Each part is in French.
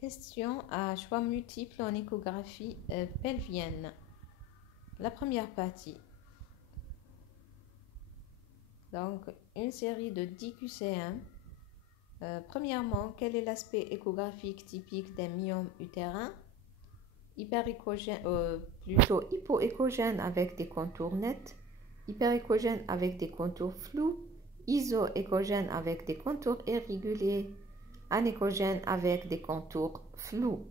Question à choix multiples en échographie pelvienne. La première partie. Donc, une série de 10 QCM. Premièrement, quel est l'aspect échographique typique d'un myome utérin? Hypoéchogène avec des contours nets, hyperéchogène avec des contours flous, isoéchogène avec des contours irréguliers, anéchogène avec des contours flous,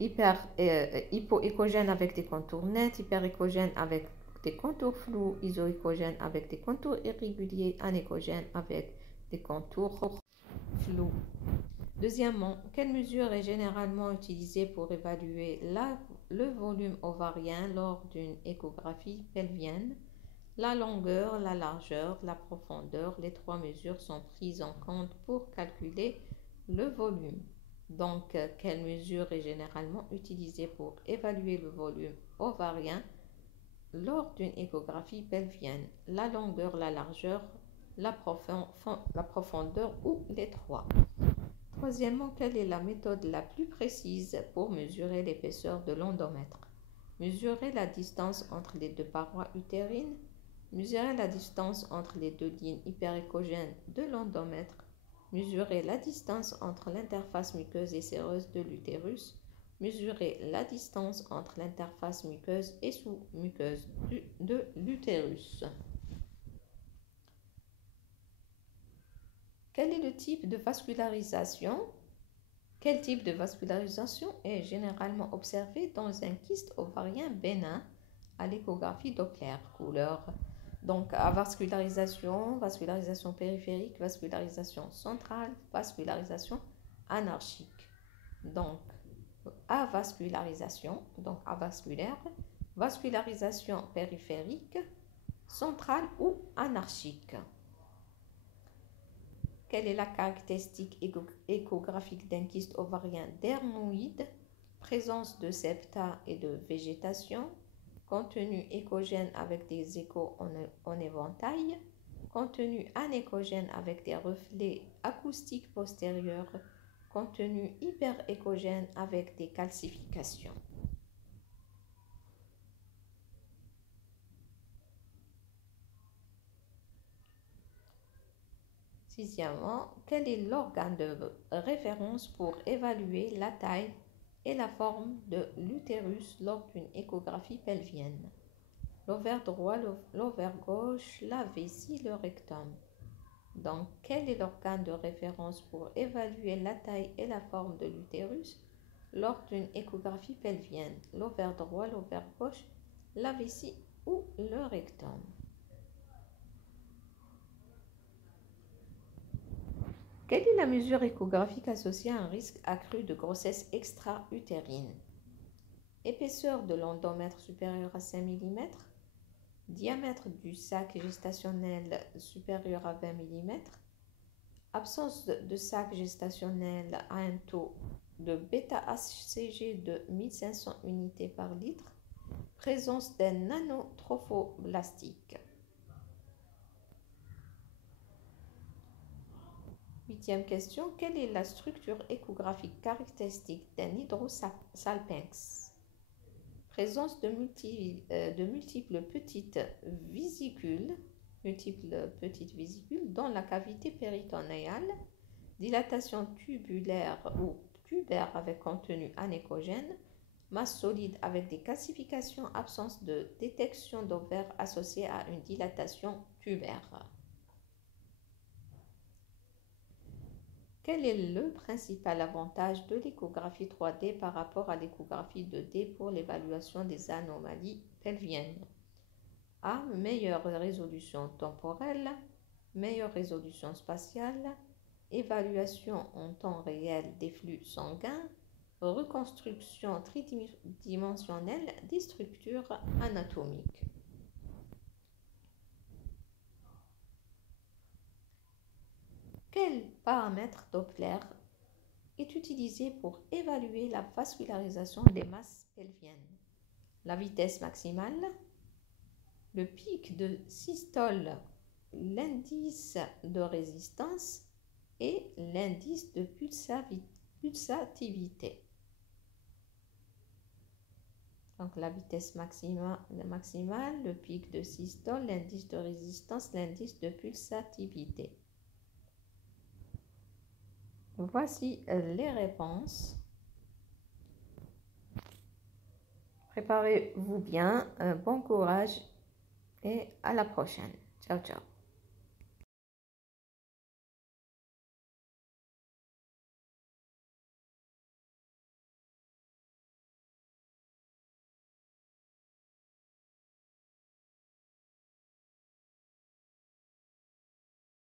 hypoéchogène avec des contours nets, hyperéchogène avec des contours flous, isoéchogène avec des contours irréguliers, anéchogène avec des contours flous. Deuxièmement, quelle mesure est généralement utilisée pour évaluer le volume ovarien lors d'une échographie pelvienne? La longueur, la largeur, la profondeur, les trois mesures sont prises en compte pour calculer le volume. Donc, quelle mesure est généralement utilisée pour évaluer le volume ovarien lors d'une échographie pelvienne? La longueur, la largeur, la profondeur ou les trois. Troisièmement, quelle est la méthode la plus précise pour mesurer l'épaisseur de l'endomètre? Mesurer la distance entre les deux parois utérines, mesurer la distance entre les deux lignes hyperéchogènes de l'endomètre, mesurer la distance entre l'interface muqueuse et séreuse de l'utérus, mesurer la distance entre l'interface muqueuse et sous-muqueuse de l'utérus. Quel est le type de vascularisation? Quel type de vascularisation est généralement observé dans un kyste ovarien bénin à l'échographie Doppler? Couleur. Donc, vascularisation périphérique, vascularisation centrale, vascularisation anarchique. Donc, avascularisation, donc avasculaire, vascularisation périphérique, centrale ou anarchique. Quelle est la caractéristique échographique d'un kyste ovarien dermoïde? Présence de septa et de végétation, contenu échogène avec des échos en éventail, contenu anéchogène avec des reflets acoustiques postérieurs, contenu hyperéchogène avec des calcifications. Sixièmement, quel est l'organe de référence pour évaluer la taille et la forme de l'utérus lors d'une échographie pelvienne? L'ovaire droit, l'ovaire gauche, la vessie, le rectum. Donc, quel est l'organe de référence pour évaluer la taille et la forme de l'utérus lors d'une échographie pelvienne? L'ovaire droit, l'ovaire gauche, la vessie ou le rectum? Quelle est la mesure échographique associée à un risque accru de grossesse extra-utérine? Épaisseur de l'endomètre supérieure à 5 mm, diamètre du sac gestationnel supérieur à 20 mm, absence de sac gestationnel à un taux de β-HCG de 1500 unités par litre, présence d'un nanotrophoblastique. Huitième question, quelle est la structure échographique caractéristique d'un hydrosalpinx? Présence de multiples petites vésicules dans la cavité péritonéale, dilatation tubulaire ou tubaire avec contenu anéchogène, masse solide avec des calcifications, absence de détection d'ovaire associée à une dilatation tubaire. Quel est le principal avantage de l'échographie 3D par rapport à l'échographie 2D pour l'évaluation des anomalies pelviennes? A. Meilleure résolution temporelle, meilleure résolution spatiale, évaluation en temps réel des flux sanguins, reconstruction tridimensionnelle des structures anatomiques. Quel paramètre Doppler est utilisé pour évaluer la vascularisation des masses pelviennes? La vitesse maximale, le pic de systole, l'indice de résistance et l'indice de pulsativité. Donc la vitesse maximale, le pic de systole, l'indice de résistance, l'indice de pulsativité. Voici les réponses. Préparez-vous bien, bon courage et à la prochaine. Ciao, ciao.